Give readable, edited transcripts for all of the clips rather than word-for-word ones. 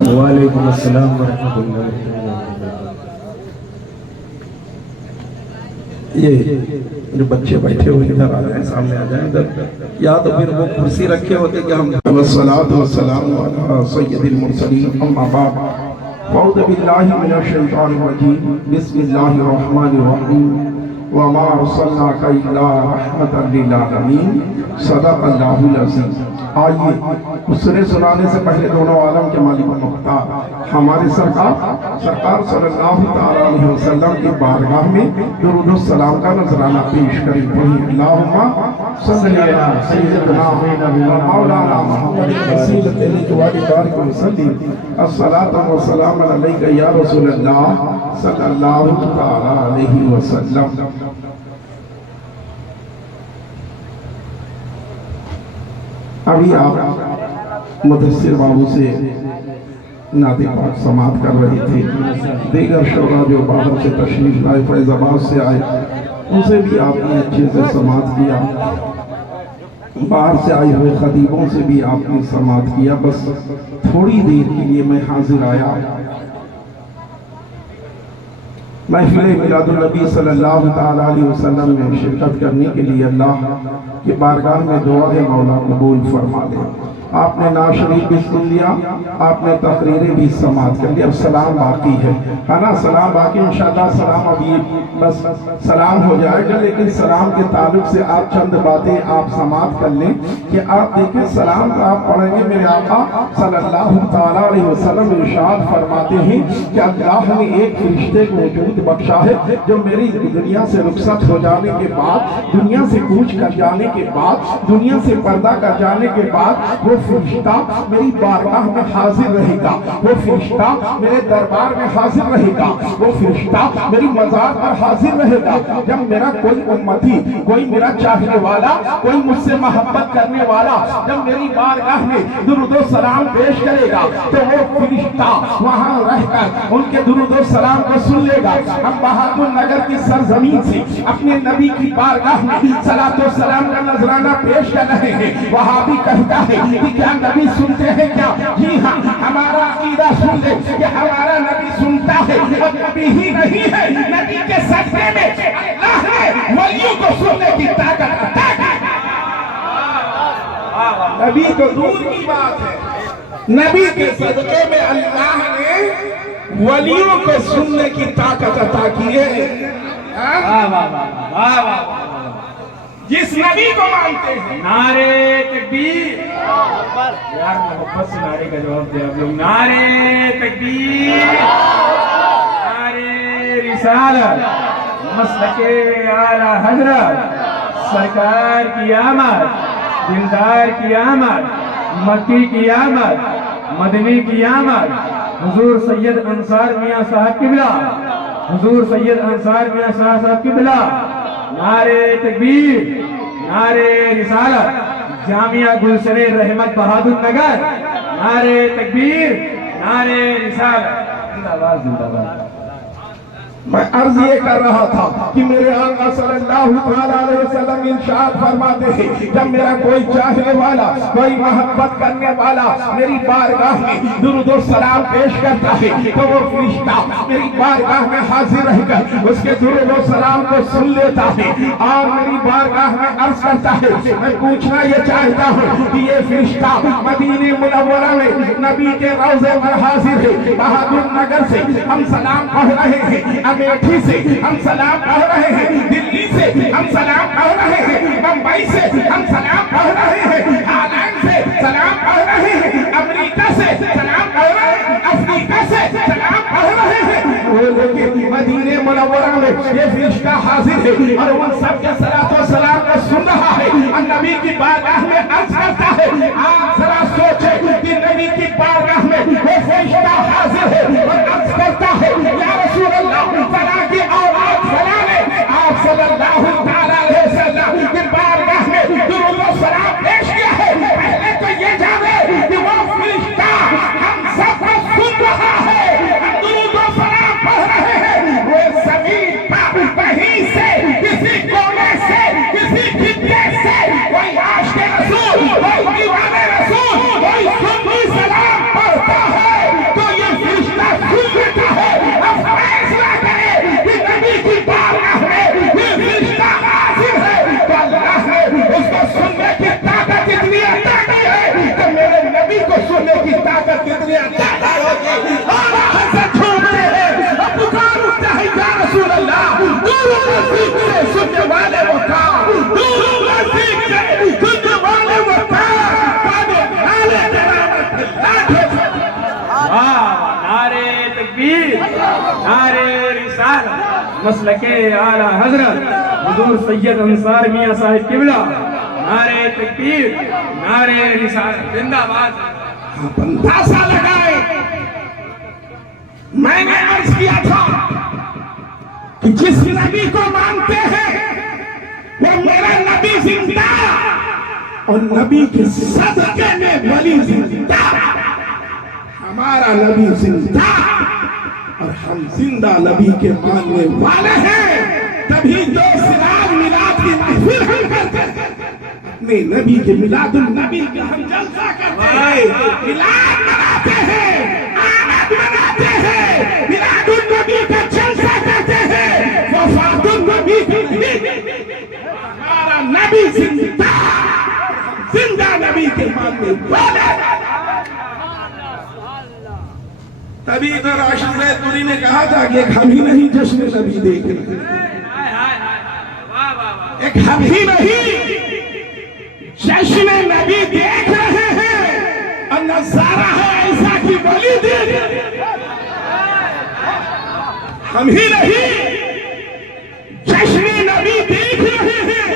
وعلیکم السلام ورحمۃ اللہ وبرکاتہ۔ یہ جو بچے بیٹھے ہوئے ادھر آ جائیں، سامنے آ جائیں ادھر، یا تو پھر وہ کرسی رکھے ہوتے کہ ہم والصلاة والسلام علی سید المرسلین اما بعد فاعوذ باللہ من الشیطان الرجیم بسم اللہ الرحمن الرحیم وما ارسلناک الا رحمۃ للعالمین صدق اللہ العظیم۔ آئیے سنے سنانے سے پہلے دونوں عالم کے مالک و مختار ہمارے سرکار صلی اللہ تعالی علیہ وسلم کی بارگاہ میں درود و سلام کا نذرانہ پیش کریں۔ وہی اللہم صلی علی سیدنا و مولانا محمد وسیلۃ الیک و بارک وسلم الصلاۃ والسلام علیک یا رسول اللہ صلی اللہ تعالی علیہ وسلم۔ ابھی آپ مدثر بابو سے نعت پاک سماعت کر رہی تھی، دیگر شعراء جو باہر سے تشریف لائے فیض آباد سے آئے ان سے بھی آپ نے اچھے سے سماعت کیا، باہر سے آئے ہوئے خطیبوں سے بھی آپ نے سماعت کیا۔ بس تھوڑی دیر کے لیے میں حاضر آیا محفل میلاد النبی صلی اللہ تعالی علیہ وسلم میں شرکت کرنے کے لیے۔ اللہ کی بارگاہ میں دعا ہے مولا قبول فرما لے۔ آپ نے نعت شریف بھی سن لیا، آپ نے تقریریں بھی سماعت کر لی، اب سلام باقی ہے نا؟ سلام باقی، انشاءاللہ سلام ابھی بس سلام ہو جائے گا، لیکن سلام کے تعلق سے آپ چند باتیں آپ سماعت کر لیں کہ آپ دیکھیں سلام کا آپ پڑھیں گے۔ میرے آقا صلی اللہ تعالی علیہ وسلم ارشاد فرماتے ہیں کہ اللہ نے ایک فرشتے کو وجود بخشا ہے جو میری دنیا سے رخصت ہو جانے کے بعد، دنیا سے کوچ کر جانے کے بعد، دنیا سے پردہ کر جانے کے بعد وہ فرشتہ میری بارگاہ میں حاضر رہے گا، وہ فرشتہ میرے دربار میں حاضر رہے گا، وہ فرشتہ میری مزار پر حاضر رہے گا۔ جب میرا کوئی امتی، کوئی میرا چاہنے والا، کوئی مجھ سے محبت کرنے والا جب میری بارگاہ میں درود و سلام پیش کرے گا تو وہ فرشتہ وہاں رہ کر ان کے درود و سلام کو سن لے گا۔ ہم بہادر نگر کی سرزمین سے اپنے نبی کی بارگاہ میں صلاۃ و سلام کا نذرانہ پیش کر رہے ہیں۔ وہاں بھی کہتا ہے کہ کیا نبی سنتے ہیں کیا؟ جی ہاں، ہمارا عقیدہ سن لے کہ ہمارا نبی سنتا ہے، اور نبی ہی نہیں ہے، نبی کے صدقے میں اللہ نے ولیوں کو سننے کی طاقت عطا کی۔ نبی تو دور کی بات ہے، نبی کے صدقے میں اللہ نے ولیوں کو سننے کی طاقت عطا کی ہے۔ جس نبی کو مانتے ہیں، نعرے تکبیر، یار محبت سے نعرے کا جواب دے آپ لوگ، نعرے تکبیر، نعرے رسالت، مسلک اعلی حضرت، سرکار کی آمد، دلدار کی آمد، مکی کی آمد، مدنی کی آمد، حضور سید انصار میاں صاحب قبلہ، حضور سید انصار میاں صاحب قبلہ، نعرے تکبیر، نعرے رسالت، جامعہ گلشن رحمت بہادر نگر، نعرے تکبیر، نعرے رسالت، زندہ باد زندہ باد۔ میں عرض یہ کر رہا تھا کہ میرے آقا صلی اللہ علیہ وسلم ارشاد فرماتے ہیں جب میرا کوئی چاہنے والا، کوئی محبت کرنے والا میری بارگاہ میں درود و سلام پیش کرتا ہے تو وہ فرشتہ میری بارگاہ میں حاضر رہ کر اس کے درود و سلام کو سن لیتا ہے اور میری بارگاہ میں عرض کرتا ہے۔ میں پوچھنا یہ چاہتا ہوں کہ یہ فرشتہ مدینہ منورہ میں نبی کے روضے پر حاضر ہے، بہادر نگر سے ہم سلام پڑھ رہے ہیں، امیٹھی سے ہم سلام پڑھ رہے ہیں، دلی سے ہم سلام پڑھ رہے ہیں، بمبئی سے ہم سلام پڑھ رہے ہیں، ہالینڈ سے سلام پڑھ رہے ہیں، امریکہ سے سلام پڑھ رہے ہیں، افریقہ سے سلام پڑھ رہے ہیں، لیکن مدینہ منورہ میں یہ فرشتہ حاضر ہے اور ان سب کے صلاۃ و سلام کو سن رہا ہے اور نبی کی بارگاہ میں عرض کرتا ہے۔ آپ ذرا سوچیں کہ نبی کی بارگاہ میں وہ فرشتہ حاضر ہے اور عرض کرتا ہے یا رسول اللہ فلاں کی اولاد فلاں نے آپ صلی اللہ تعالی علیہ وسلم کی بارگاہ میں درود و سلام پیش کیا ہے۔ پہلے تو یہ جانے کہ وہ فرشتہ ہم سب کو سن رہا ہے، ہم درود و سلام پڑھ رہے ہیں، وہ زمین پر کہیں سے کسی کو دنیا پیدا ہوگی آلہ حضرت جھومتے ہیں پکار اٹھتا ہے یا رسول اللہ دور و نزدیک سے سننے والے وہ کام دور و نزدیک سے سننے والے وہ کام پانے نالے کرامت اللہ نعرے تکبیر نعرے رسالت مسلک اعلی حضرت حضور سید انصار میاں صاحب قبلہ نعرے تکبیر نعرے رسالت زندہ باد آپ اندازہ لگائے میں نے عرض کیا تھا کہ جس نبی کو مانتے ہیں وہ میرا نبی زندہ اور نبی کے صدقے میں ولی زندہ ہمارا نبی زندہ اور ہم زندہ نبی کے ماننے والے ہیں تبھی دو سراج میلاد کی محفل ہم کرتے ہیں اپنے نبی کے میلاد النبی کا ہم جلسہ کرتے ہیں میلاد مناتے ہیں آمد مناتے ہیں میلاد النبی کا جلسہ کرتے ہیں وفات النبی کا نہیں ہمارا نبی زندہ زندہ نبی کے ماننے والے تبھی تو راشد زیدپوری نے کہا تھا کہ ایک ہم ہی نہیں جشن نبی دیکھ رہے ایک ہم ہی نہیں جشن نبی دیکھ رہے ہیں اور نظارہ ہے ایسا کی ولی دیکھ رہے ہیں ہم ہی نہیں جشن نبی دیکھ رہے ہیں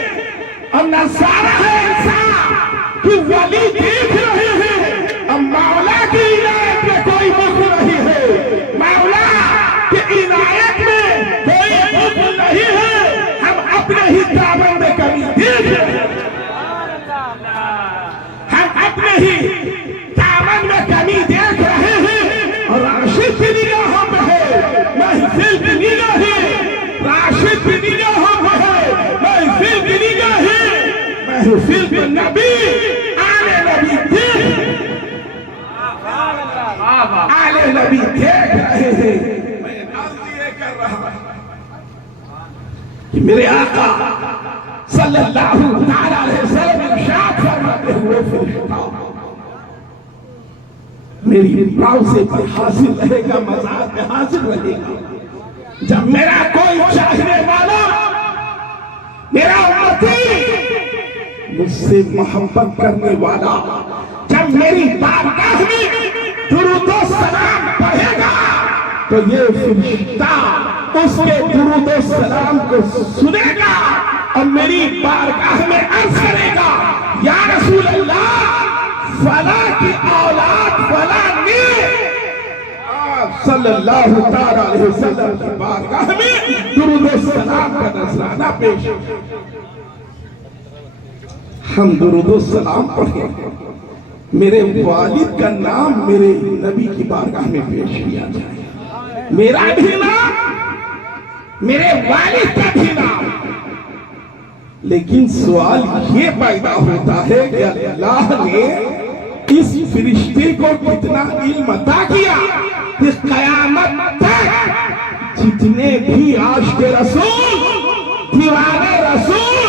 اور نظارہ ہے ایسا کی ولی دیکھ رہے ہیں اور مولا کی عنایت میں کوئی مخ نہیں ہے مولا کی عنایت میں کوئی مخ نہیں ہے ہم اپنے ہی دامن میں کمی دیکھ رہے ہیں ہم اپنے ہی دامن میں کمی دیکھ رہے ہیں اور راشد کی نگاہوں میں ہے محفل کی نگاہ ہے راشد کی نگاہوں میں ہے محفل کی نگاہ ہے محفل کے نبی آلے نبی دیکھ آلے نبی دیکھ رہے ہیں میں عرض یہ کر رہا ہوں کہ میرے آقا صلی اللہ علیہ وسلم ارشاد فرماتے ہوئے فرشتہ میری روضے پر حاصل رہے گا مزار میں حاصل رہے گا جب میرا کوئی چاہنے والا میرا امتی مجھ سے محبت کرنے والا جب میری بارگاہ میں درود و سلام پڑھے گا تو یہ فرشتہ اس کے درود و سلام کو سنے گا اور میری بارگاہ میں عرض کرے گا یا رسول اللہ فلاں کی اولاد فلاں نے آپ صلی اللہ علیہ وسلم کی بارگاہ میں درود و سلام کا نذرانہ پیش ہم درود و سلام پڑھیں میرے والد کا نام میرے نبی کی بارگاہ میں پیش کیا جائے میرا بھی نام میرے والد کا بھی نام لیکن سوال یہ پیدا ہوتا ہے کہ اللہ نے اس فرشتے کو کتنا علم عطا کیا کہ قیامت تک جتنے بھی عاشق رسول دیوانے رسول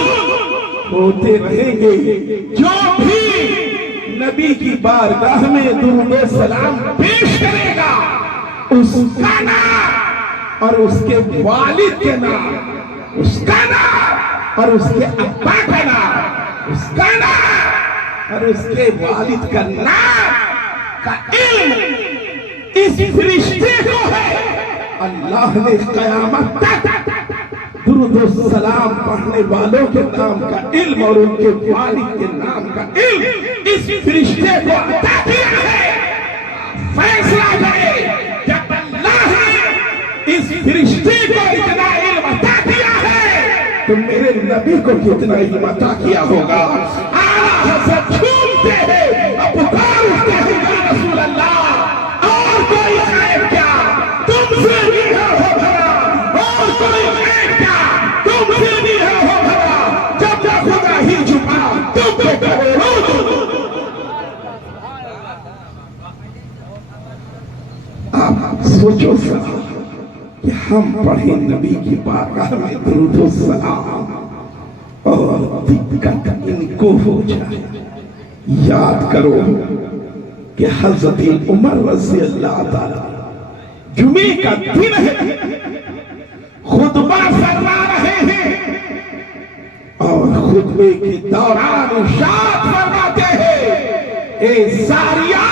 ہوتے رہیں گے جو بھی نبی کی بارگاہ میں درود و سلام پیش کرے گا اس کا نام اور اس کے والد کے نام اس کا نام اور اس کے ابا کا نام اس کا نام اور اس کے والد کا نام کا علم اس فرشتے کو ہے اللہ نے قیامت تک درود و سلام پڑھنے والوں کے نام کا علم اور ان کے والد کے نام کا علم اس فرشتے کو عطا کیا ہے فیصلہ کرے جب اللہ نے اس فرشتے کو اتنا علم عطا کیا ہے تو میرے نبی کو کتنا علم عطا کیا ہوگا آلہ حضرت جھومتے ہیں اب پکار اٹھتے ہیں یا رسول اللہ اور کوئی غیب کیا تم سے بھی ہے ہو بھرا اور کوئی غیب کیا تم سے بھی ہے ہو بھرا جب تک خدا ہی چھپا تم کو کروڑوں آپ سوچو سا کہ ہم پڑھیں نبی کی بارگاہ میں درود و سلام اور دقت ان کو ہو جائے یاد کرو کہ حضرت عمر رضی اللہ تعالی جمعے کا دن ہے، خطبہ فرما رہے ہیں اور خطبے کے دوران ارشاد فرماتے ہیں اے ساریہ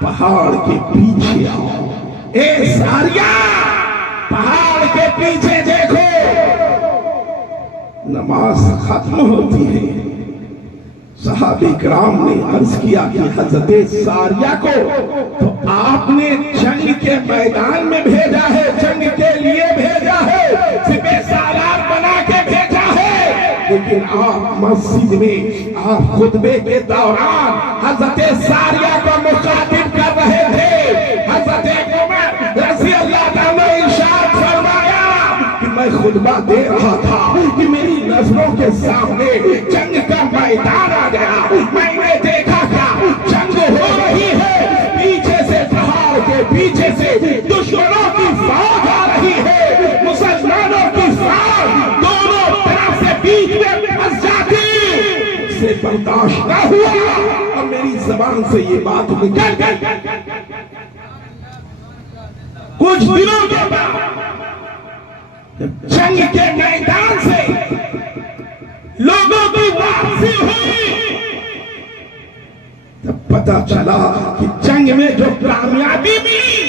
پہاڑ کے پیچھے آؤ، اے ساریہ پہاڑ کے پیچھے دیکھو۔ نماز ختم ہوتی ہے، صحابہ کرام نے عرض کیا کہ حضرت ساریہ کو تو آپ نے جنگ کے میدان میں بھیجا ہے، جنگ کے لیے بھیجا ہے، سپہ سالار بنا کے بھیجا ہے، لیکن آپ مسجد میں آپ خطبے کے دوران حضرت ساریہ کو مخاطب کر رہے تھے۔ حضرت عمر رضی اللہ تعالیٰ نے ارشاد فرمایا کہ میں خطبہ دے رہا تھا کہ میری نظروں کے سامنے جنگ کا میدان آ گیا، میں نے دیکھا کیا جنگ ہو رہی ہے، پیچھے سے پہاڑ کے پیچھے سے دشمنوں کی فوج آ رہی ہے، مسلمانوں کی فوج دونوں طرف سے بیچ میں پھنس جاتی، سے برداشت نہ ہوا اور میری زبان سے یہ بات نکل گئی۔ کچھ دنوں کے بعد جنگ کے میدان سے لوگوں کی واپسی ہوئی، تب پتہ چلا کہ جنگ میں جو کامیابی ملی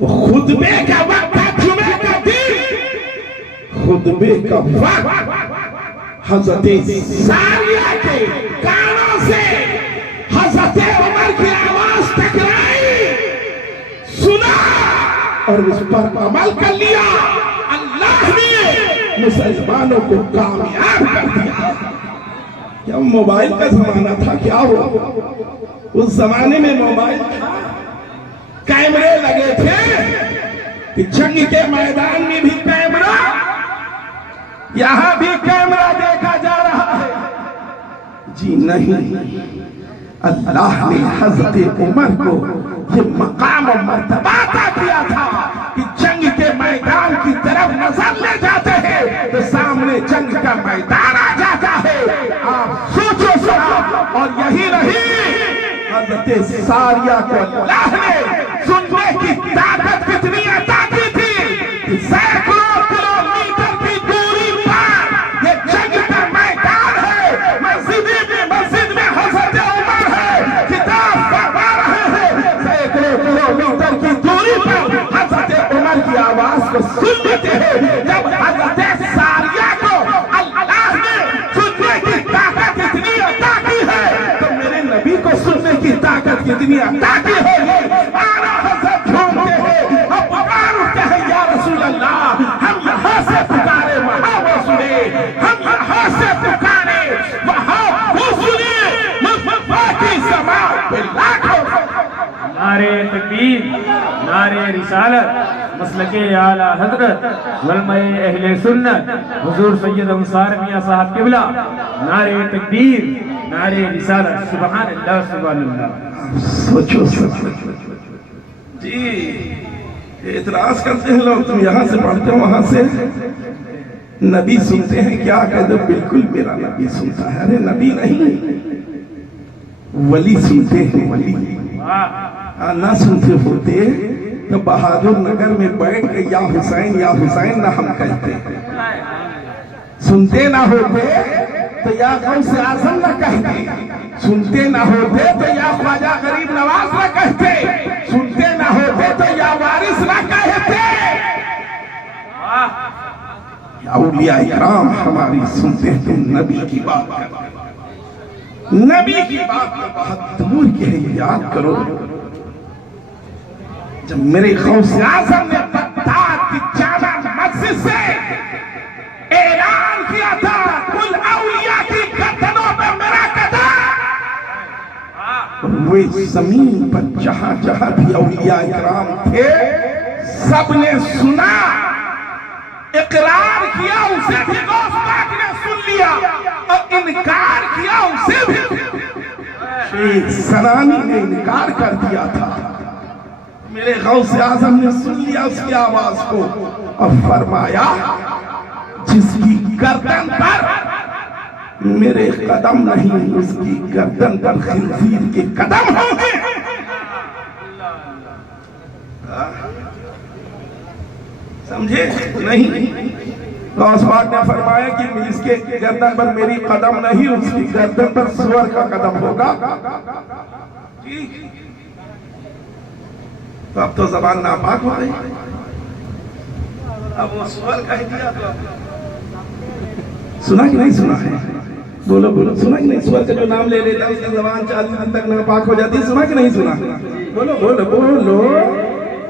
وہ خطبے کا وقت تھا، جمعے کا دن، خطبے کا وقت حضرت ساریہ کے کانوں سے حضرت عمر کی آواز ٹکرائی، سنا اور اس پر عمل کر لیا، اللہ نے مسلمانوں کو کامیاب کر دیا۔ کیا موبائل کا زمانہ تھا؟ کیا ہوا؟ اس زمانے میں موبائل تھا، کیمرے لگے تھے کہ جنگ کے میدان میں بھی کیمرہ، یہاں بھی کیمرہ دیکھا جا رہا ہے؟ جی نہیں، اللہ نے حضرت عمر کو یہ مقام و مرتبہ عطا کیا تھا کہ جنگ کے میدان کی طرف نظر لے جاتے ہیں تو سامنے جنگ کا میدان آ جاتا ہے۔ آپ سوچو سنا، اور یہی نہیں، حضرت ساریہ کو اللہ نے سننے کی طاقت کتنی عطا کی تھی کہ سینکڑوں کلومیٹر کی دوری پر یہ جنگ کا میدان ہے، مسجد میں حضرت عمر ہے، کتاب فرما رہے ہیں، سینکڑوں کلومیٹر کی دوری پر حضرت عمر کی آواز کو سن لیتے ہیں۔ جب حضرت ساریہ کو اللہ نے سننے کی طاقت اتنی عطا کی ہے تو میرے نبی کو سننے کی طاقت کتنی عطا کی ہوگی۔ آنا حضرت جھومتے ہیں، ہم پکار اٹھتے ہیں یا رسول اللہ، ہم یہاں سے پکارے وہاں وہ سنے، ہم یہاں سے پکارے وہاں وہ سنے، مصطفیٰ کی سماعت پہ لاکھوں۔ نعرے تکبیر، نعرے رسالت، مسلک اعلی حضرت علماء اہل سنت حضور سید انصار میاں صاحب قبلہ، نعرے تکبیر، نعرے رسالت، سبحان اللہ سبحان اللہ۔ سوچو جی، اعتراض کرتے ہیں لوگ، تم یہاں سے پڑھتے ہو وہاں سے نبی سنتے ہیں کیا کہتے ہیں؟ بالکل میرا نبی سنتا ہے۔ ارے نبی نہیں، ولی سنتے ہیں، ولی نہ سنتے ہوتے تو بہادر نگر میں بیٹھ کے یا حسین یا حسین نہ ہم کہتے، سنتے نہ ہوتے تو یا غوث اعظم نہ کہتے، سنتے نہ ہوتے تو یا خواجہ غریب نواز نہ کہتے، سنتے نہ ہوتے تو یا وارث نہ کہتے۔ اولیاء اکرام ہماری سنتے ہیں، نبی کی بات کرتے، نبی کی بات میں بہت دور کے ہیں، یاد کرو جب میرے غوث اعظم نے بغداد کی جامع مسجد سے اعلان کیا تھا کل اولیاء کی گردنوں پہ میرا قدم، وہ زمین پر جہاں جہاں بھی اولیاء اکرام تھے سب نے سنا، اقرار کیا، اسے بھی غوث پاک نے سن لیا، اور انکار کیا اسے بھی شیخ سنانی نے انکار کر دیا تھا۔ میرے غوث اعظم نے سن لیا اس کی آواز کو اور فرمایا جس کی گردن پر میرے قدم نہیں اس کی گردن پر خنزیر کے قدم ہوں گے. سمجھے نہیں؟ غوث پاک نے فرمایا کہ اس کے گردن پر میری قدم نہیں، اس کی گردن پر سور کا قدم ہوگا. تو اب تو زبان ناپاک ہو گئی. اب وہ سور کہہ دیا تو سنا کہ نہیں سنا ہے؟ بولو بولو، سنا کہ نہیں؟ سور کا جو نام لے لیتا اس کی زبان 40 دن تک ناپاک ہو جاتی. سنا کہ نہیں سنا؟ بولو بولو بولو،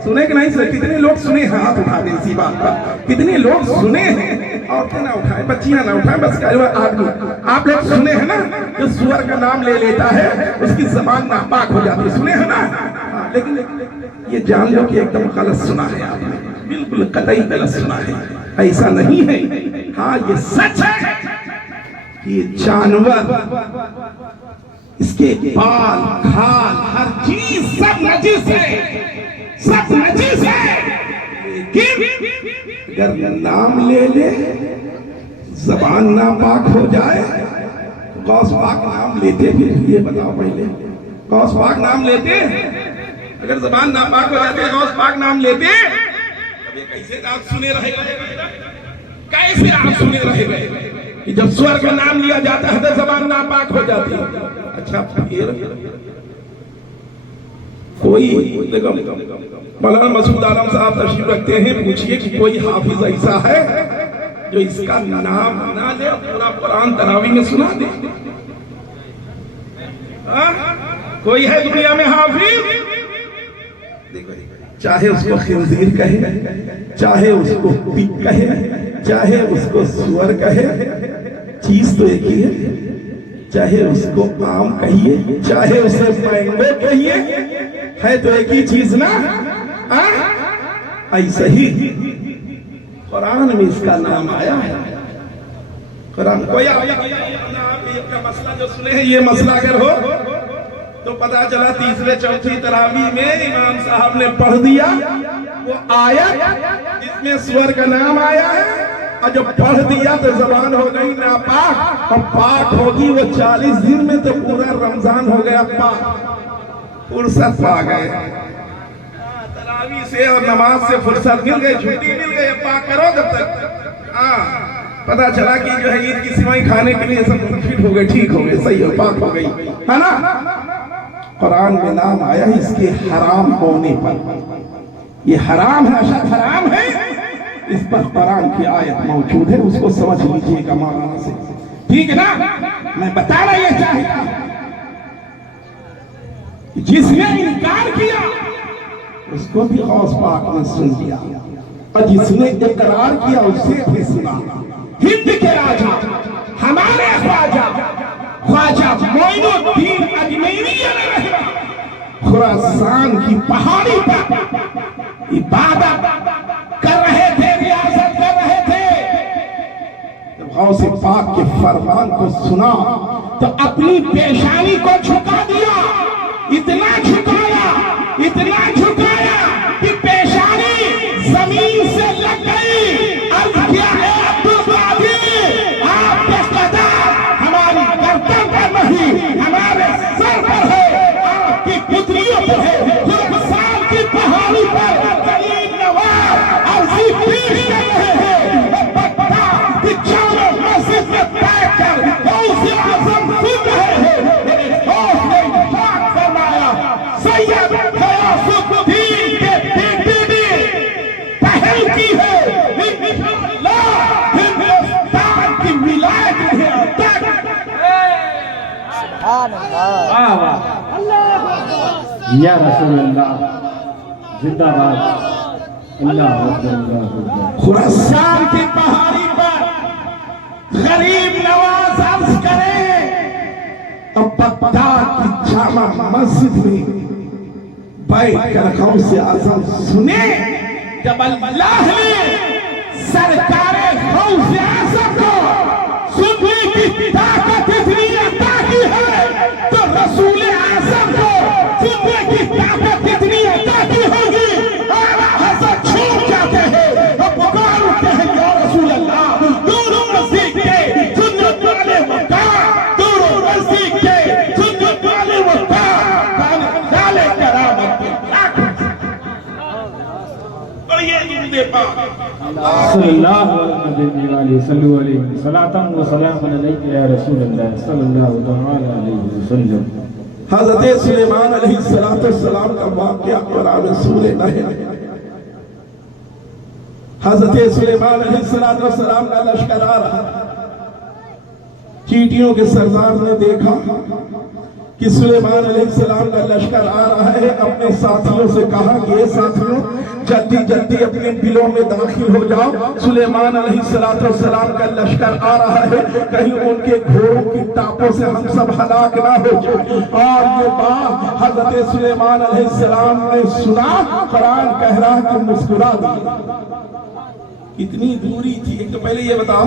سنے کہ نہیں سنے؟ کتنے لوگ سنے ہیں؟ ہاتھ اٹھا دیں اسی بات پر. کتنے لوگ سنے ہیں؟ عورتیں نہ اٹھائیں، بچیاں نہ اٹھائیں، بس آدمی. آپ لوگ سنے ہیں نا جو سور کا نام لے لیتا ہے اس کی زبان ناپاک ہو جاتی ہے؟ سنے ہیں نا؟ لیکن یہ جان لو کہ ایک دم غلط سنا ہے آپ نے، بالکل قطعی غلط سنا ہے. ایسا نہیں ہے. ہاں یہ سچ ہے کہ یہ جانور، اس کے بال کھال ہر چیز سب نجس ہے، سب نجس ہے. لیکن اگر نام لے لے زبان ناپاک ہو جائے. غوث پاک نام لیتے پھر یہ بتاؤ پہلے، غوث پاک نام لیتے اگر زبان ناپاک ہو جاتے؟ غوث پاک نام لیتے کیسے آپ سنے رہے گئے؟ کیسے آپ سنے رہے گئے کہ جب سور کا نام لیا جاتا ہے تو زبان ناپاک ہو جاتی ہے؟ اچھا پھر کوئی مولانا مسعود عالم صاحب تشریف رکھتے ہیں، پوچھئے کہ کوئی حافظ ایسا ہے جو اس کا نام نہ لے پورا قرآن تراویح میں سنا دے؟ کوئی ہے دنیا میں حافظ؟ چاہے اس کو خنزیر کہے، چاہے اس کو پگ کہے، چاہے اس کو سور کہے، چیز تو ایک ہی ہے. چاہے اس کو آم کہیے، چاہے اسے مینگو کہیے، ہے تو ایک ہی چیز نا. ایسا ہی قرآن میں اس کا نام آیا ہے. قرآن کوئی کا مسئلہ جو سنے ہیں، یہ مسئلہ اگر ہو تو پتا چلا تیسرے چوتھی تراویح میں امام صاحب نے پڑھ دیا وہ آیت جس میں سور کا نام آیا ہے، اور جب پڑھ دیا تو زبان ہو گئی ناپاک، اور پاک ہوگی وہ 40 دن میں تو پورا رمضان ہو گیا پاک. فرصت پا گئے تراویح سے اور نماز سے، فرصت مل گئی، چھٹی مل گئی. پاک کرو جب تک. پتا چلا کہ جو ہے عید کی سوائیں کھانے کے لیے سب فٹ ہو گئے، ٹھیک ہو گئے، صحیح ہو، پاک ہو گئی، ہے نا. قرآن میں نام آیا ہے اس کے حرام ہونے پر. یہ حرام ہے، اشد حرام ہے. اس پر قرآن کی آیت موجود ہے، اس کو سمجھ لیجئے گا مولانا سے. ٹھیک ہے نا؟ میں بتانا یہ چاہتا ہوں جس نے انکار کیا اس کو بھی غوث پاک نے سن لیا، اور جس نے اقرار کیا اس سے بھی سنا. ہند کے راجہ، ہمارے خواجہ معین الدین اجمیری خراسان کی پہاڑی پر عبادت کر رہے تھے، ریاضت کر رہے تھے. جب غوث پاک کے فرمان کو سنا تو اپنی پیشانی کو جھکا دیا. اتنا جھکایا کہ پیشانی زمین سے لگ گئی. عرض کیا ہے عبدالقادر، آپ کے قدر ہماری گردن پر نہیں، ہمارے سر پر ہے، آپ کی پتلیوں پر ہے. خراسان کی پہاڑی پر غریب نواز عرضی پیش کر رہے ہیں. بتا کہ جامع مسجد میں بیٹھ کر غوث اعظم سن رہے ہیں. میرے دوست نے ارشاد فرمایا، سید غیاث الدین کے بیٹے نے پہل کی ہے، انشاءاللہ ہندوستان کی ولایت ہے. یا رسول اللہ زندہ باد. اللہ اکبر. خراسان کی پہاڑی پر غریب نواز عرض کرے تو بغداد کی جامع مسجد میں بیٹھ کر غوث اعظم سنے. جب اللہ نے سرکار غوث اعظم کو سننے کی طاقت اتنی عطا کی ہے تو رسول اعظم کو سننے کی طاقت اتنی عطا کی ہوگی. اعلیٰ حضرت چھوٹ جاتے ہیں اور پکار اٹھتے ہیں، یا رسول اللہ، دونوں مسجد کے سنت والے مقام درود پاک صلی اللہ علیہ وسلم صلاۃ و سلام علیک یا رسول اللہ صلی اللہ تعالی علیہ وسلم. حضرت سلیمان علیہ السلام کا واقعہ قرآن سورہ نحل. حضرت سلیمان علیہ السلام کا لشکر آ رہا. چیٹیوں کے سردار نے دیکھا کہ سلیمان علیہ السلام کا لشکر آ رہا ہے. اپنے ساتھیوں سے کہا کہ یہ ساتھیوں جلدی جلدی اپنے بلوں میں داخل ہو جاؤ. سلیمان علیہ السلام کا لشکر آ رہا ہے, کہیں ان کے گھوڑوں کی ٹاپوں سے ہم سب ہلاک نہ ہو جائیں. اور یہ بات حضرت سلیمان علیہ السلام نے سنا. قرآن کہہ رہا کہ مسکرا دی. کتنی دوری تھی. ایک تو پہلے یہ بتاؤ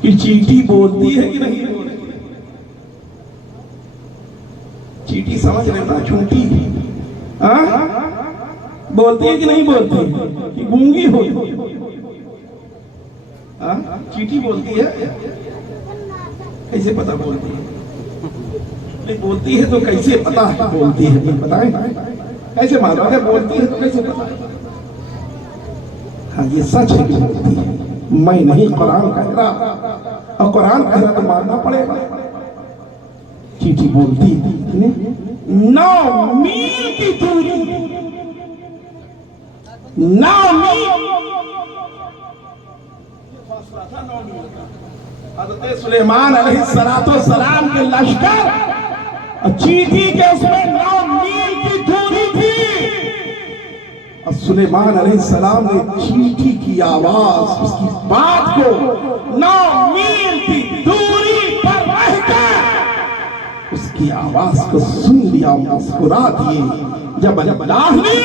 کہ چیٹی بولتی ہے کہ نہیں بولتی؟ چیٹی سمجھ رہے نا, چھوٹی بولتی ہے کہ نہیں بولتی؟ کہ گونگی ہوتی؟ چیٹی بولتی ہے. کیسے پتا بولتی ہے؟ بولتی ہے تو کیسے پتا بولتی ہے؟ بتائیں کیسے معلوم ہے بولتی ہے تو کیسے پتا؟ ہاں یہ سچ ہے کہ بولتی ہے, میں نہیں, قرآن کہہ رہا, اور قرآن کہہ رہا تو ماننا پڑے گا. چیٹی بولتی ہے 9 میل کی دوری, 9 میل فاصلہ تھا, 9 میل کا. حضرت سلیمان علیہ السلام کے لشکر اور چیٹی کے اس میں 9 میل کی دوری تھی. اور سلیمان علیہ السلام نے چیٹی کی آواز, اس کی بات کو 9 میل کی دوری پر رہ کر اس کی آواز کو سن لیا, مسکرا دیے. جب اللہ نے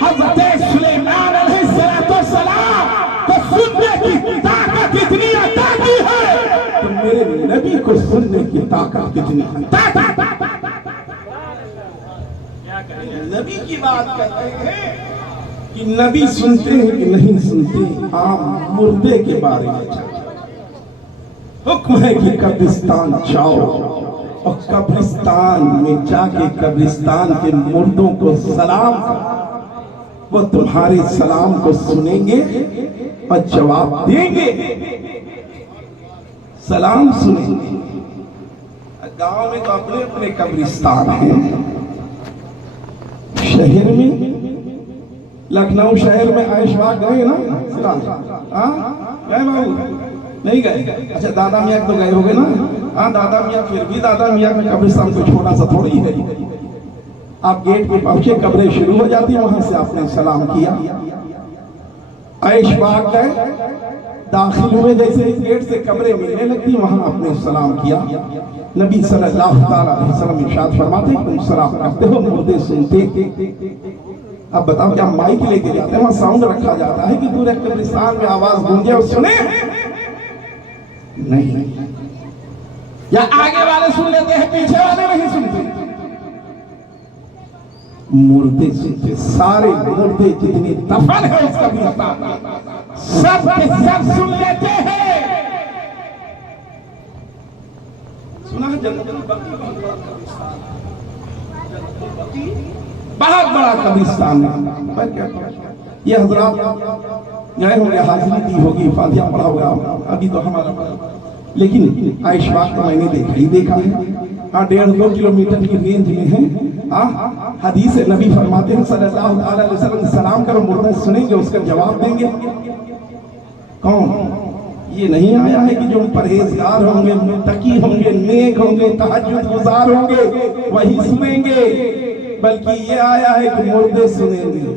حضرت سلیمان علیہ السلام کو سننے کی طاقت اتنی عطا کی ہے تو میرے نبی کو سننے کی طاقت کتنی عطا کی. نبی کی بات کرتے ہیں کہ نبی سنتے ہیں کہ نہیں سنتے. عام مردے کے بارے میں حکم ہے کہ قبرستان جاؤ اور قبرستان میں جا کے قبرستان کے مردوں کو سلام کرو. وہ تمہارے سلام کو سنیں گے اور جواب دیں گے. سلام سنیں گے. گاؤں میں تو اپنے اپنے قبرستان ہیں. شہر میں, لکھنؤ شہر میں عائش باغ گئے نا؟ گئے بابو؟ نہیں گئے. اچھا دادا میاں تو گئے ہو گئے نا؟ ہاں دادا میاں, پھر بھی دادا میاں کا قبرستان کو چھوڑا سا تھوڑی ہے. آپ گیٹ پہ پہنچے, قبریں شروع ہو جاتی, وہاں سے آپ نے سلام کیا. عائش باغ گئے, داخل ہوئے, جیسے اس گیٹ سے قبریں ملنے لگتی وہاں آپ نے سلام کیا. نبی صلی اللہ تعالی علیہ وسلم ارشاد فرماتے تم سلام کرتے ہو, مردے سنتے. اب بتاؤ کیا مائک لے کے جاتے ہیں, وہاں ساؤنڈ رکھا جاتا ہے کہ پورے قبرستان میں آواز گونجے اور سنے؟ نہیں. یا آگے والے سن لیتے ہیں, پیچھے والے نہیں سنتے. مردے سنتے, سارے مردے جتنے دفن ہیں اس قبرستان سب کے سب سن لیتے ہیں. سنا ہے جنت البقیع بہت بڑا قبرستان ہے. یہ حضرات گئے ہوں گے, حاضری دی ہوگی, فاتحہ پڑھا ہوگا, ابھی تو ہمارا, لیکن عائش باغ کو میں نے دیکھا ہی دیکھا ہے. 1.5-2 کلومیٹر کی رینج میں ہے. حدیث نبی فرماتے ہیں صلی اللہ علیہ وسلم, سلام کرو, مردہ سنیں گے, اس کا جواب دیں گے. کون؟ یہ نہیں آیا ہے کہ جو پرہیزگار ہوں گے, متقی ہوں گے, نیک ہوں گے, تہجد گزار ہوں گے, وہی سنیں گے, بلکہ یہ آیا ہے کہ مردے سنیں گے.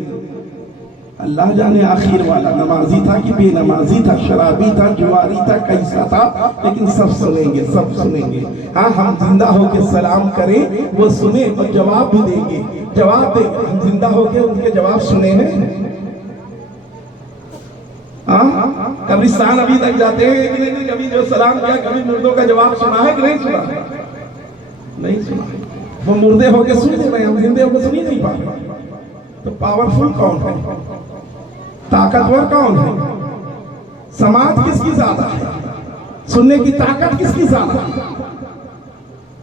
اللہ جانے آخر والا نمازی تھا کہ بے نمازی تھا, شرابی تھا, جواری تھا, کیسا تھا, لیکن سب سنیں گے, سب سنیں گے. ہاں ہم زندہ ہو کے سلام کریں, وہ سنیں اور جواب بھی دیں گے, جواب دیں گے. ہم زندہ ہو کے ان کے جواب سنے ہیں. قبرستان ابھی تک جاتے ہیں, لیکن کبھی جو سلام کیا, کبھی مردوں کا جواب سنا ہے کہ نہیں سنا ہے؟ نہیں سنا. وہ مردے ہو کے سن رہے ہیں, ہم زندے ہو کے سن ہی نہیں پا رہے. تو پاورفل کون ہے, طاقتور کون ہے, سماعت کس کی زیادہ ہے, سننے کی طاقت کس کی زیادہ ہے؟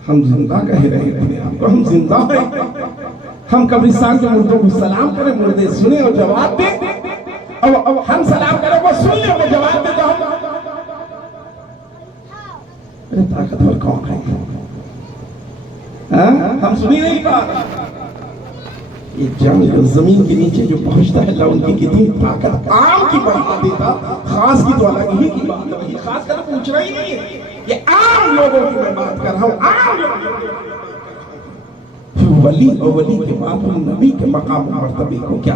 ہم زندہ کہہ رہے ہیں آپ کو, ہم زندہ ہیں. ہم قبرستان کے مردوں کو سلام کریں, مردے سنیں اور جواب دیں. اب ہم سلام کریں وہ سن لیں، وہ جواب دیتا ہوں ارے طاقتور کون ہے؟ ہم سنی نہیں بات. یہ جنگ زمین کے نیچے جو پہنچتا ہے اللہ ان کی کتنی طاقت عام کی بڑھا دیتا، خاص کی تو الگ ہی کی بات ہے. خاص کر پوچھنا ہی نہیں ہے، یہ عام لوگوں کی میں بات کر رہا ہوں. عام لوگوں ولی اور ولی کے بعد نبی کے مقام و مرتبے کو کیا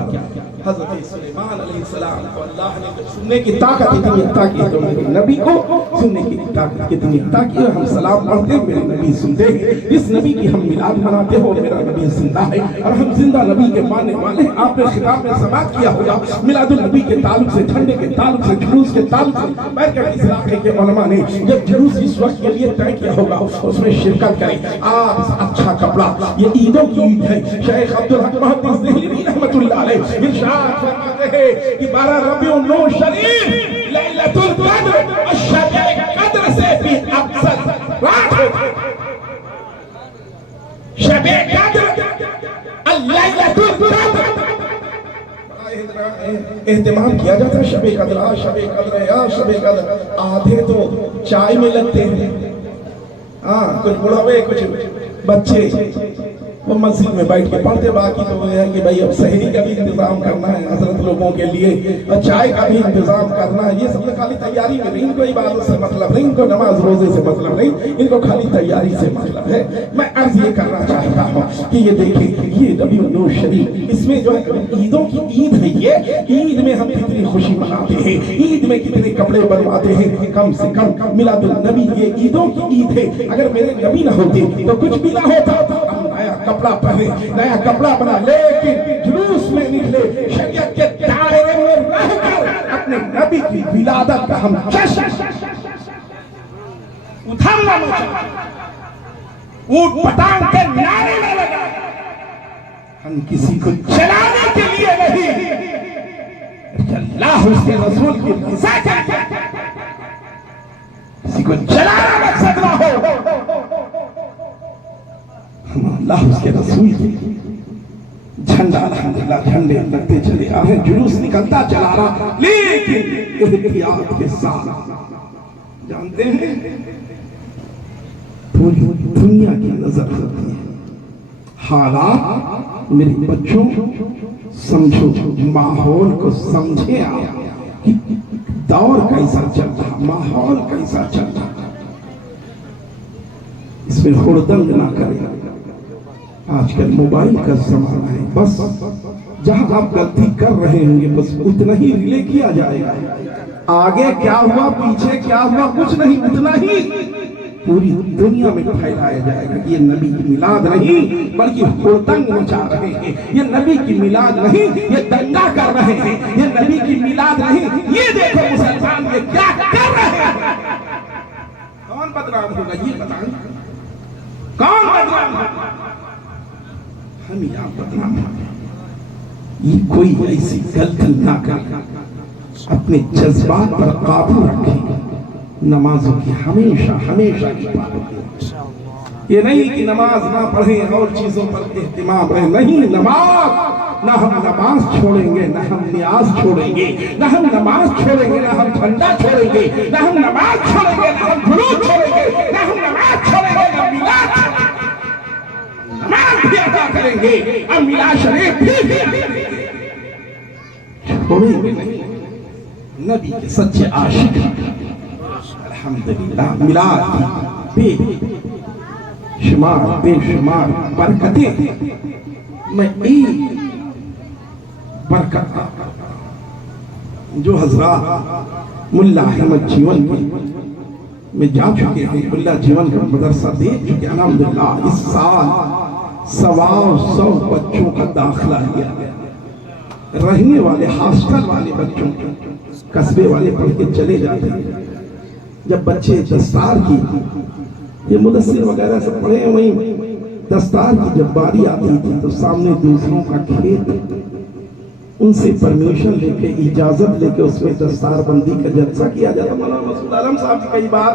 حضرت سلیمان علیہ السلام کو اللہ نے سننے کی طاقت اتنی عطا کی تو میرے نبی کو سننے کی طاقت کتنی عطا کی. اور ہم سلام پڑھتے میرے نبی سنتے ہیں. اس نبی کی ہم میلاد مناتے ہو، میرا نبی زندہ ہے اور ہم زندہ نبی کے ماننے والے ہیں. آپ نے خطاب میں سماعت کیا ہوگا میلاد النبی کے تعلق سے، جھنڈے کے تعلق سے، جلوس کے تعلق سے. بیرکہ اس علاقے کے علماء نے جب جلوس اس وقت کے لیے طے کیا ہوگا اس میں شرکت کریں. آپ اچھا کپڑا، یہ عیدوں کی عید ہے. شیخ عبدالحق محدث دہلوی رحمۃ اللہ علیہ ارشاد فرماتے ہیں کہ 12 ربیع الاول شریف لیلۃ القدر اور شب قدر سے بھی افضل رات ہے. شب قدر لیلۃ القدر اہتمام کیا جاتا ہے. شب قدر شب قدر ہے شب قدر. آدھے تو چائے میں لگتے ہیں، کچھ بڑھاوے کچھ بچے وہ مسجد میں بیٹھ کے پڑھتے. باقی تو یہ ہے کہ بھائی اب سحری کا بھی انتظام کرنا ہے حضرت لوگوں کے لیے، اور چائے کا بھی انتظام کرنا ہے. یہ سب خالی تیاری میں نہیں، ان کو عبادت سے مطلب نہیں، ان کو نماز روزے سے مطلب نہیں، ان کو خالی تیاری سے مطلب ہے. میں عرض یہ کرنا چاہتا ہوں کہ یہ دیکھیں یہ ربیع الاول شریف، اس میں جو ہے عیدوں کی عید ہے. یہ عید میں ہم کتنی خوشی مناتے ہیں، عید میں کتنے کپڑے بنواتے ہیں. کم سے کم میلاد النبی یہ عیدوں کی عید ہے. اگر میرے نبی نہ ہوتے تو کچھ بھی نہ ہوتا. نیا کپڑا پہنے، نیا کپڑا بنا، لیکن جلوس میں نکلے، شریعت کے دائرے میں رہ کر اپنے نبی کی ولادت کا ہم جشن اتھانا چاہتے ہیں. اونٹ پٹانگ کے نعرے نہ لگا، ہم کسی کو چلانے کے لیے نہیں، اللہ اس کے رسول کی رضا چاہتے ہیں. کسی کو چلانا مقصد نہ ہو، اللہ اس کے رسول کی جھنڈا الحمدللہ جھنڈے لگتے چلے آ رہے، جلوس نکلتا چلا رہا، لیکن احتیاط کے ساتھ. جانتے ہیں پوری دنیا کی نظر ہوتی ہے. حالات میرے بچوں سمجھو، ماحول کو سمجھے آپ کہ دور کیسا چل رہا، ماحول کیسا چل رہا. اس میں ہڑدنگ نہ کرے. آج کل موبائل کا زمانہ ہے، بس جہاں آپ غلطی کر رہے ہوں گے بس اتنا ہی ریلے کیا جائے گا. آگے کیا ہوا پیچھے کیا ہوا کچھ نہیں، اتنا ہی پوری دنیا میں پھیلایا جائے گا. یہ نبی کی میلاد نہیں بلکہ ہڑدنگ مچا رہے ہیں. یہ نبی کی میلاد نہیں، یہ دنگا کر رہے ہیں. یہ نبی کی میلاد نہیں، یہ دیکھو مسلمان یہ کیا کر رہے ہیں. کون بدنام ہوگا یہ بتائیں، کون بدنام ہوگا؟ ہم یہاں بدنام ہیں. یہ کوئی ایسی غلطی نہ کرے، اپنے جذبات پر قابو رکھیں. نمازوں کی ہمیشہ ہمیشہ کی پابندی. یہ نہیں کہ نماز نہ پڑھیں اور چیزوں پر اہتمام رہے، نہیں. نماز نہ ہم نماز چھوڑیں گے، نہ ہم نیاز چھوڑیں گے، نہ ہم نماز چھوڑیں گے، نہ ہم جھنڈا چھوڑیں گے، نہ ہم نماز چھوڑیں گے، نہ ہم جلوس چھوڑیں گے، نہ ہم نماز چھوڑیں گے، نہ میلاد چھوڑیں گے. نماز بھی ادا کریں گے اور میلاد شریف بھی چھوڑیں گے نہیں. نبی کے سچے عاشق الحمدللہ. میلاد بے شمار بے شمار برکتیں. میں ایک برکت جو حضرات ملا احمد جیون میں جا چکے ہیں، ملا جیون کا مدرسہ دیکھ چکے، الحمدللہ اس سال 100 بچوں کا داخلہ لیا. رہنے والے ہاسٹل والے بچوں کو، قصبے والے پڑھ کے چلے جاتے ہیں. جب بچے دستار کی، یہ مدثر وغیرہ سے پڑھے وہیں دستار کی جب باری آتی تھی تو سامنے دوسروں کا کھیت، ان سے پرمیشن لے کے اجازت لے کے اس میں دستار بندی کا جلسہ کیا جاتا. مولانا مسعود عالم صاحب کی کئی بار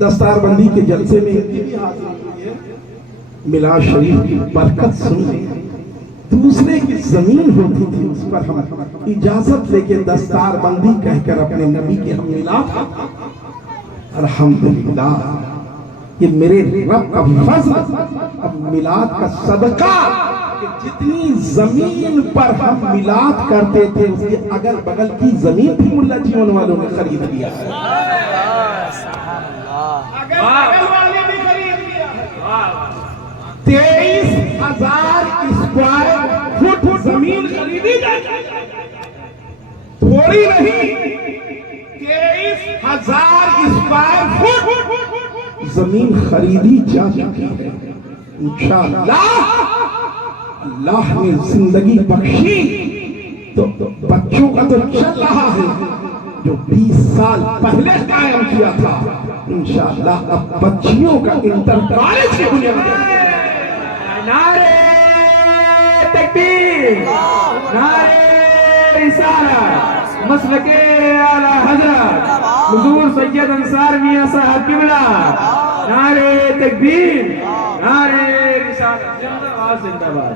دستار بندی کے جلسے میں ان کی بھی حاضری ہوئی ہے. میلاد شریف کی برکت سنیں دوسرے کی زمین ہوتی تھی، اس پر ہم اجازت لے کے دستار بندی کہہ کر اپنے نبی کے ہم ملاد. الحمدللہ یہ میرے رب کا فضل، اب میلاد کا صدقہ کہ جتنی زمین پر ہم میلاد کرتے تھے اس کے اگل بغل کی زمین بھی ملا جیون والوں نے خرید لیا ہے. اگل بغل والے بھی خرید لیا ہے. 23,000 اسکوائر فٹ زمین خریدی جائے، تھوڑی نہیں، 23,000 اسکوائر فٹ زمین خریدی جا چکی ہے. انشاءاللہ اللہ نے زندگی بخشی تو بچوں کا تو چل رہا ہے جو 20 سال پہلے قائم کیا تھا. انشاءاللہ اب بچیوں کا انٹر کالج کی بنیاد ہے. نعرے تکبیر، نعرے رسالت، مسلک اعلی حضرت حضور سید انصار میاں صاحب قبلہ. نعرے تکبیر، نعرے رسالت، زندہ باد زندہ باد.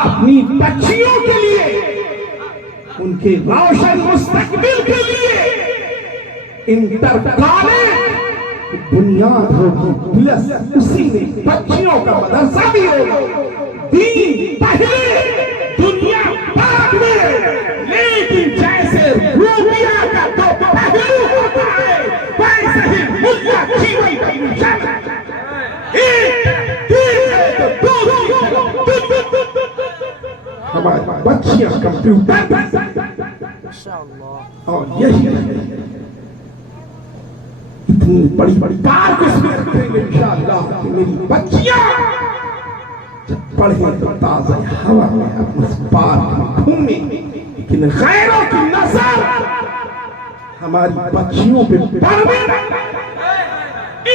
اپنی بچیوں کے لیے، ان کے روشن مستقبل کے لیے انٹر کالج بنیاد ہوگی، پلس اسی میں بچیوں کا مدرسہ بھی ہوگا. دین پہلے دنیا بعد میں، لیکن جیسے روپیہ کا دو پہلو ہوتا ہے ویسے ہی ملا جیون کا مشن. ہماری بچیاں کمپیوٹر اور یہی اتنی بڑی بڑی کارکردگی کریں گے انشاءاللہ کہ میری بچیاں جب پڑھیں تو تازہ ہوا میں اپنے پارک میں گھومیں. لیکن غیروں کی نظر ہماری بچیوں پہ پڑھنے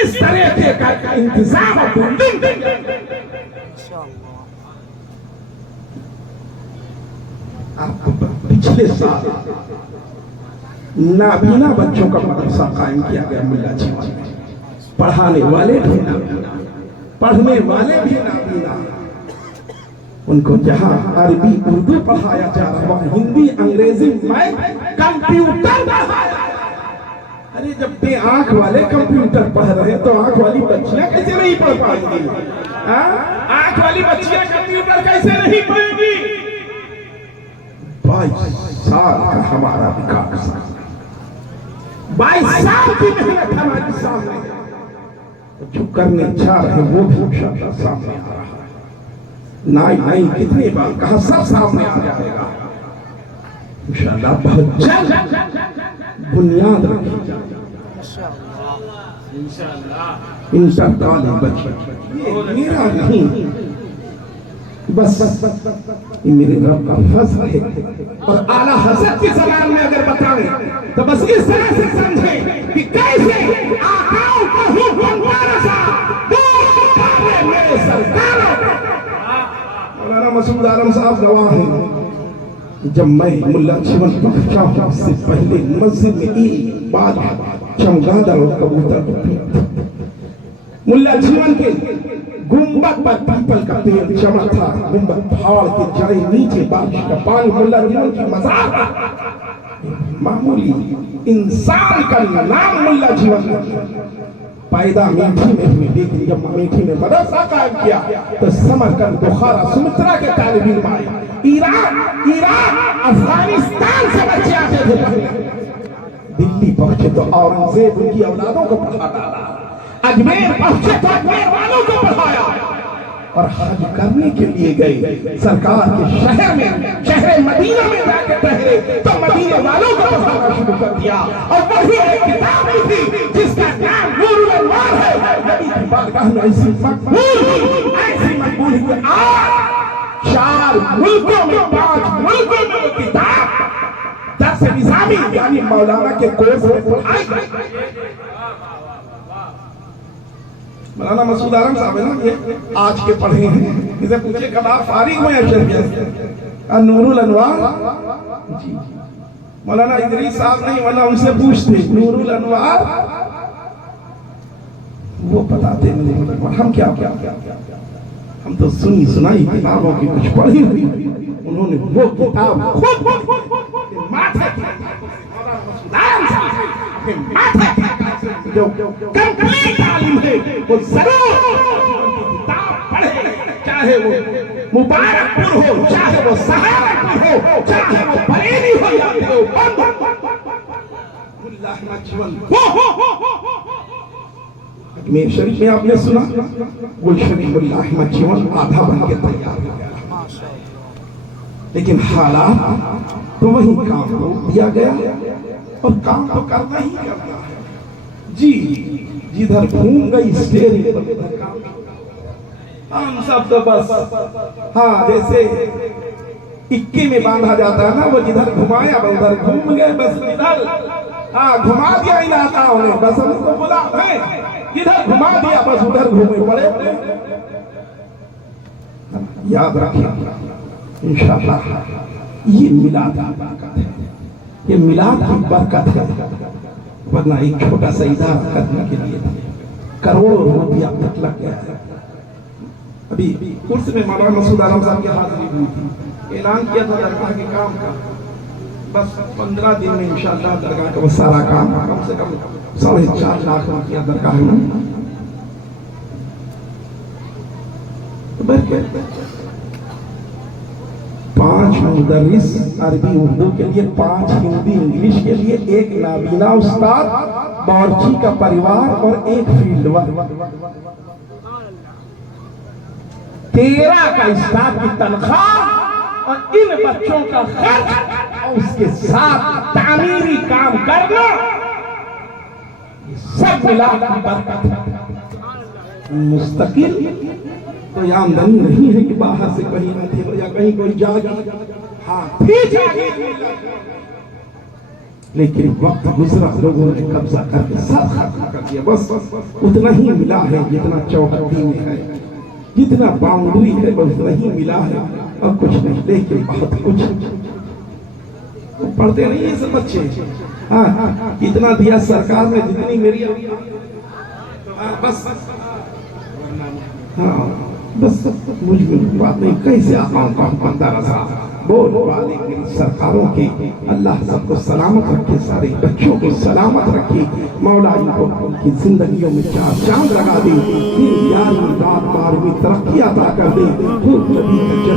اس طرح کا انتظام پچھلے سال نابینا بچوں کا مدرسہ قائم کیا گیا ملا جیون میں. پڑھانے والے بھی نابینا، پڑھنے والے بھی نابینا. ان کو جہاں عربی اردو پڑھایا جا رہا ہے، ہندی انگریزی میں کمپیوٹر پڑھایا. ارے جب بے آنکھ والے کمپیوٹر پڑھ رہے تو آنکھ والی بچیاں کیسے نہیں پڑھ پائیں گی؟ آنکھ والی بچیاں کمپیوٹر کیسے نہیں پڑھیں گی؟ 22 سال کا ہمارا وکاس، 22 سال کی محنت ہمارے سامنے ہے. جو کرنے چاہ رہے ہیں وہ بھی انشاءاللہ سامنے آ رہا ہے. نہیں کتنے بار کہا سب سامنے آ جائے گا انشاءاللہ. بہت جلد بنیاد رکھی جائے انشاءاللہ. طالب بچے میرا نہیں، بس یہ میرے رب کا فضل ہے. اور اعلیٰ حضرت کی زبان میں اگر بتائیں تو بس اس طرح سے سمجھیں کہ کیسے آقاؤں کا حکم پارسا دونوں کامے میرے سرکاروں. مولانا مسعود عالم صاحب گواہ ہیں، جب میں ملا جیون پہنچا ہوں اس سے پہلے مسجد میں ایک بات چمگادہ اور کبوتر ملا جیون کے گنبد پر پیپل کا پیڑ جمع تھا. گنبد پھاڑ کے جائے نیچے بارش کا پانی. ملا جیون کی مزار معمولی انسان کا نام ملا جیون پیدا میٹھی میں ہوئی، لیکن جب میٹھی میں مدرسہ قائم کیا تو سمرقند، بخارا، سمترا کے طالب علم آئے. ایران افغانستان سے بچے آتے تھے پہلے. دلی پہنچے تو اورنگزیب ان کی اولادوں کو پڑھا ڈالا. اجمیر پہنچے تو اجمیر والوں کو پڑھایا. اور حج کرنے کے لیے گئے سرکار کے شہر میں، شہر مدینہ میں جا کے ٹھہرے تو مدینہ والوں کو پڑھانا شروع کر دیا. اور وہی ایک کتاب تھی جس کا نام نور الانوار ہے. نبی کی بارگاہ میں ایسی مقبول کہ آج 4 ملکوں میں، 5 ملکوں میں وہ کتاب درس نظامی یعنی مولانا کے کورس میں پڑھائی گئی. مولانا مسعود عالم صاحب ہے نا، یہ آج کے پڑھے ہیں. اسے پوچھے کب آپ فارغ ہوئے ہیں شریعت نور الانوار؟ جی مولانا ادریس صاحب نہیں، مولانا ان سے پوچھتے نور الانوار وہ بتاتے نہیں. ہم کیا ہم تو سنی سنائی کتابوں کی کچھ پڑھی نہیں، انہوں نے وہ کتاب خود ماتھے جو کمپلیٹ عالم ہے وہ ضرور کتاب پڑھے، چاہے وہ مبارک پور ہو، چاہے وہ سہارنپور ہو، چاہے وہ بریلی ہو یا دیوبند اللہ مجمل اجمیر شریف میں آپ نے سنا گلشن اللہ مجمل آدھا بن کے تیار ہو گیا، لیکن حالات تو وہی کام کو دیا گیا اور کام تو کرنا ہی کرنا ہے جی، جدھر گھوم گئی اسٹیئرنگ پر ادھر کام، ہم سب تو بس ہاں جیسے اکے میں باندھا جاتا ہے نا، وہ جدھر گھمایا وہ ادھر گھوم گئے، بس ادھر ہاں گھما دیا علاقہ انہیں، بس ہم اس کو بلا ہے جدھر گھما دیا بس ادھر گھومے پڑے۔ یاد رکھیں انشاءاللہ یہ میلاد کی برکت ہے، یہ میلاد کی برکت ہے، ورنہ ایک چھوٹا سا ادارہ کرنے کے لیے کروڑوں روپیہ تک لگ گیا ہے۔ ابھی کورس میں مولانا مسعود عالم صاحب کی حاضری ہوئی تھی، اعلان کیا تھا درگاہ کے کام کا، بس 15 دن میں انشاءاللہ درگاہ کا وہ سارا کام کم سے کم 4.5 لاکھ روپیہ درگاہ میں برکت، 5 مدرس عربی اردو کے لیے، 5 ہندی انگلش کے لیے، 1 نابینا استاد، باورچی کا پریوار اور 1 فیلڈ ورک، 13 کا اسٹاف کی تنخواہ اور ان بچوں کا خرچ اور اس کے ساتھ تعمیری کام کرنا، سب ملا کی برکت ہے۔ مستقل تو یہ آمدنی نہیں ہے کہ باہر سے کہیں نہ تھے یا کہیں کوئی جاگی، ہاں بھی جاگی، لیکن وقت گزرا لوگوں نے قبضہ کر کے سب ختم کر دیا، بس اتنا ہی ملا ہے جتنا چوکھٹی میں ہے، جتنا باؤنڈری ہے بس اتنا ہی ملا ہے اور کچھ نہیں، لیکن بہت کچھ پڑھتے نہیں ہیں سب بچے، ہاں اتنا دیا سرکار نے جتنی میری بس ہاں بس مجھ میں بات نہیں، کیسے آقاؤں کا بندہ رضا بول والے میری سرکاروں کے، اللہ سب کو سلامت رکھے، سارے بچوں کو سلامت رکھے، مولا ان کو ان کی زندگیوں میں 4 چاند لگا دے، 11ویں 12ویں ترقی عطا کر دے، خود نبی کا